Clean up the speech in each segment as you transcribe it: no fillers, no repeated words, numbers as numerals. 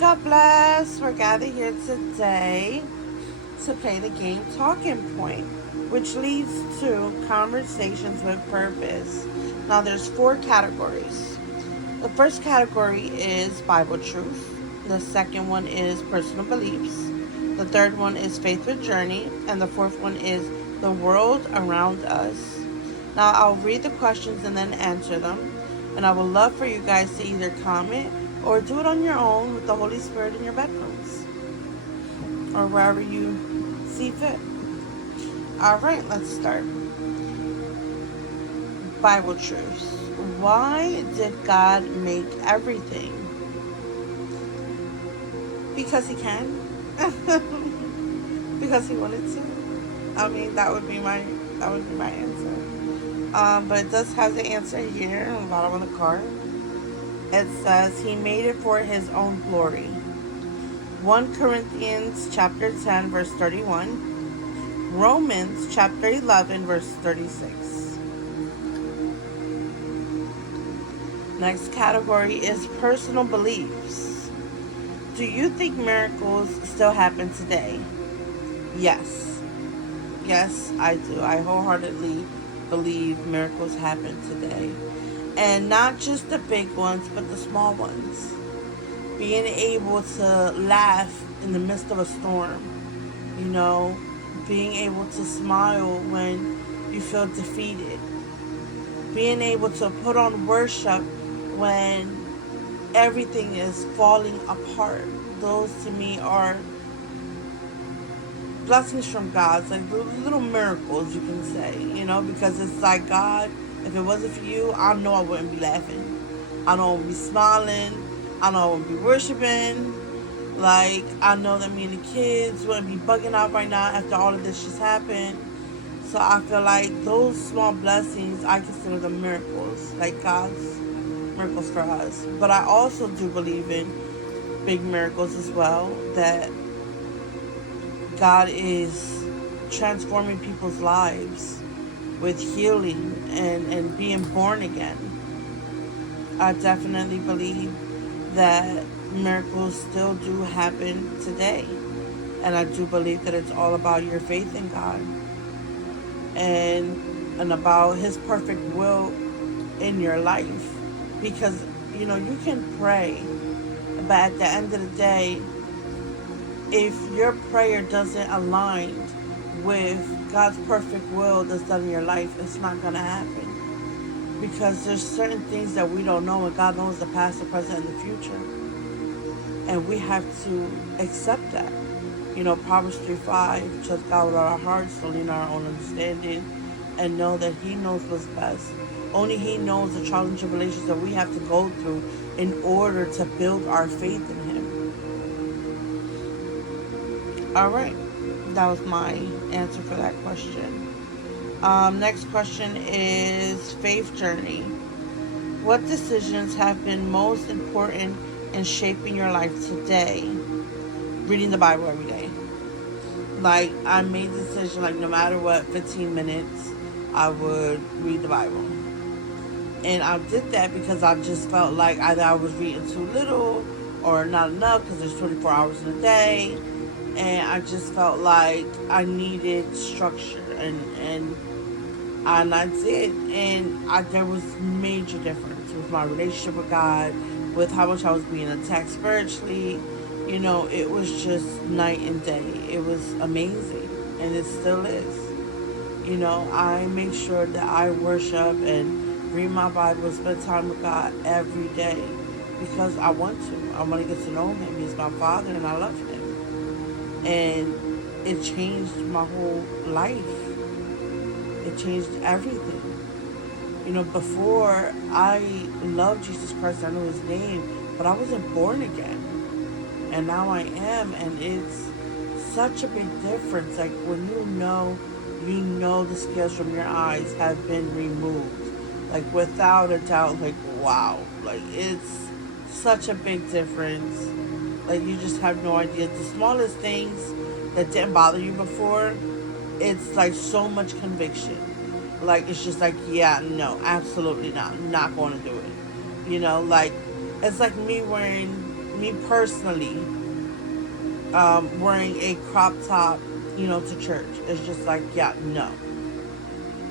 God bless. We're gathered here today to play the game Talking Point, which leads to conversations with purpose. Now, there's 4 categories. The first category is Bible truth. The second one is personal beliefs. The third one is faith with journey. And the fourth one is the world around us. Now, I'll read the questions and then answer them. And I would love for you guys to either comment or do it on your own with the Holy Spirit in your bedrooms or wherever you see fit. All right, let's start. Bible truths. Why did God make everything? Because He can. Because He wanted to. I mean, that would be my answer. But it does have the answer here on the bottom of the card. It says He made it for His own glory. 1 Corinthians chapter 10 verse 31. Romans chapter 11 verse 36. Next category is personal beliefs. Do you think miracles still happen today? Yes. Yes, I do. I wholeheartedly believe miracles happen today. And not just the big ones, but the small ones. Being able to laugh in the midst of a storm. Being able to smile when you feel defeated. Being able to put on worship when everything is falling apart. Those to me are blessings from God. It's like little miracles, you can say, because it's like, God, if it wasn't for you, I know I wouldn't be laughing. I know I wouldn't be smiling. I know I wouldn't be worshiping. Like, I know that me and the kids wouldn't be bugging out right now after all of this just happened. So I feel like those small blessings, I consider them miracles, like God's miracles for us. But I also do believe in big miracles as well, that God is transforming people's lives with healing and being born again. I definitely believe that miracles still do happen today. And I do believe that it's all about your faith in God and about His perfect will in your life. Because, you can pray, but at the end of the day, if your prayer doesn't align with God's perfect will that's done in your life, it's not going to happen. Because there's certain things that we don't know, and God knows the past, the present, and the future. And we have to accept that. Proverbs 3:5, trust God with all our hearts, don't lean on our own understanding, and know that He knows what's best. Only He knows the trials and tribulations that we have to go through in order to build our faith in Him. Alright, that was my answer for that question. Next question is faith journey. What decisions have been most important in shaping your life today? Reading the Bible every day. Like, I made the decision, like, no matter what, 15 minutes, I would read the Bible. And I did that because I just felt like either I was reading too little or not enough, because there's 24 hours in a day. And I just felt like I needed structure. And I did. And there was major difference with my relationship with God, with how much I was being attacked spiritually. It was just night and day. It was amazing. And it still is. I make sure that I worship and read my Bible, spend time with God every day. Because I want to. I want to get to know Him. He's my Father and I love Him. And it changed my whole life. It changed everything. Before I loved Jesus Christ, I knew His name, but I wasn't born again. And now I am, and it's such a big difference. Like, when you know the scales from your eyes have been removed. Like, without a doubt, like, wow. Like, it's such a big difference. Like, you just have no idea. The smallest things that didn't bother you before, it's like so much conviction. Like, it's just like, yeah, no, absolutely not. I'm not going to do it. Like, it's like me wearing me personally, wearing a crop top, to church. It's just like, yeah, no.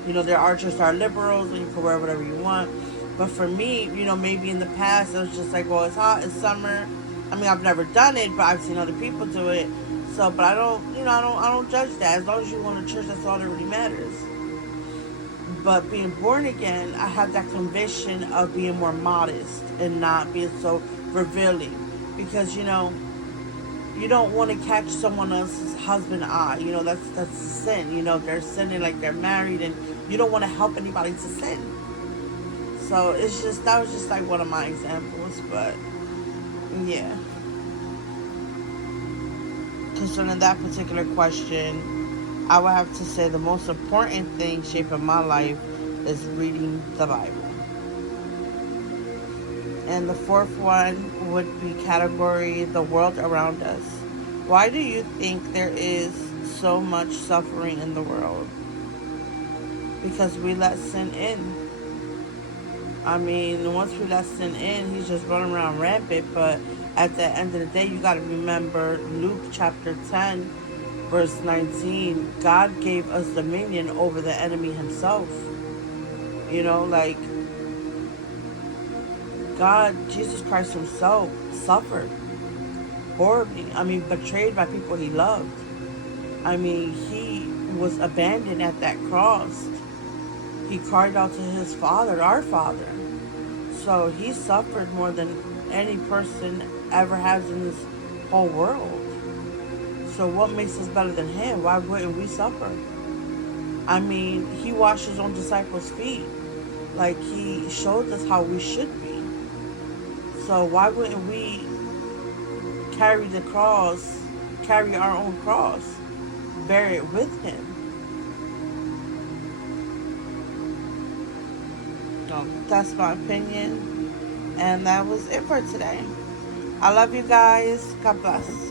There are just our liberals and you can wear whatever you want. But for me, maybe in the past it was just like, well, it's hot, it's summer. I mean, I've never done it, but I've seen other people do it. So, but I don't, I don't judge that. As long as you go to church, that's all that really matters. But being born again, I have that conviction of being more modest and not being so revealing, because you don't want to catch someone else's husband eye. That's sin. They're sinning like they're married, and you don't want to help anybody to sin. So that was just like one of my examples. But yeah, concerning that particular question, I would have to say the most important thing shaping my life is reading the Bible. And the fourth one would be category the world around us. Why do you think there is so much suffering in the world? Because we let sin in. I mean, once we let sin in, he's just running around rampant. But at the end of the day, you got to remember Luke chapter 10, verse 19. God gave us dominion over the enemy himself. Like God, Jesus Christ himself suffered horribly. I mean, betrayed by people he loved. I mean, he was abandoned at that cross. He cried out to his Father, our Father. So he suffered more than any person ever has in this whole world. So what makes us better than him? Why wouldn't we suffer? I mean, he washed his own disciples' feet. Like, he showed us how we should be. So why wouldn't we carry our own cross, bear it with him? So that's my opinion. And that was it for today. I love you guys. God bless.